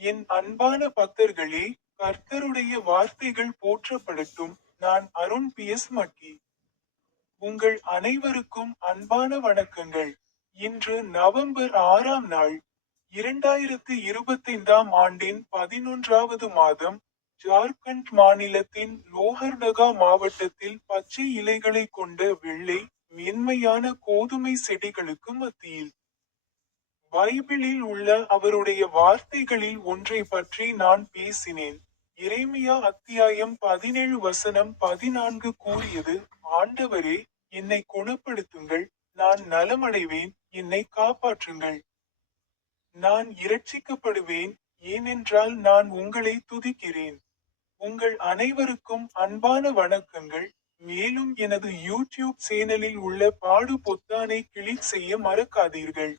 என் அன்பான பக்தர்களே கர்த்தருடைய வார்த்தைகள் போற்றப்படட்டும். நான் அருண் பி. எஸ். மக்கி. உங்கள் அனைவருக்கும் அன்பான வணக்கங்கள். இன்று நவம்பர் ஆறாம் நாள் இரண்டாயிரத்து இருபத்தைந்தாம் ஆண்டின் பதினொன்றாவது மாதம் ஜார்க்கண்ட் மாநிலத்தின் லோஹர்டகா மாவட்டத்தில் பச்சை இலைகளை கொண்ட வெள்ளை மென்மையான கோதுமை செடிகளுக்கு மத்தியில் பைபிளில் உள்ள அவருடைய வார்த்தைகளில் ஒன்றை பற்றி நான் பேசினேன். இறைமையா அத்தியாயம் பதினேழு வசனம் பதினான்கு கூறியது ஆண்டவரே என்னை குணப்படுத்துங்கள். நான் நலமடைவேன். என்னை காப்பாற்றுங்கள். நான் இரட்சிக்கப்படுவேன். ஏனென்றால் நான் உங்களை துதிக்கிறேன். உங்கள் அனைவருக்கும் அன்பான வணக்கங்கள். மேலும் எனது யூடியூப் சேனலில் உள்ள பாடு பொத்தானை கிளிக் செய்ய மறக்காதீர்கள்.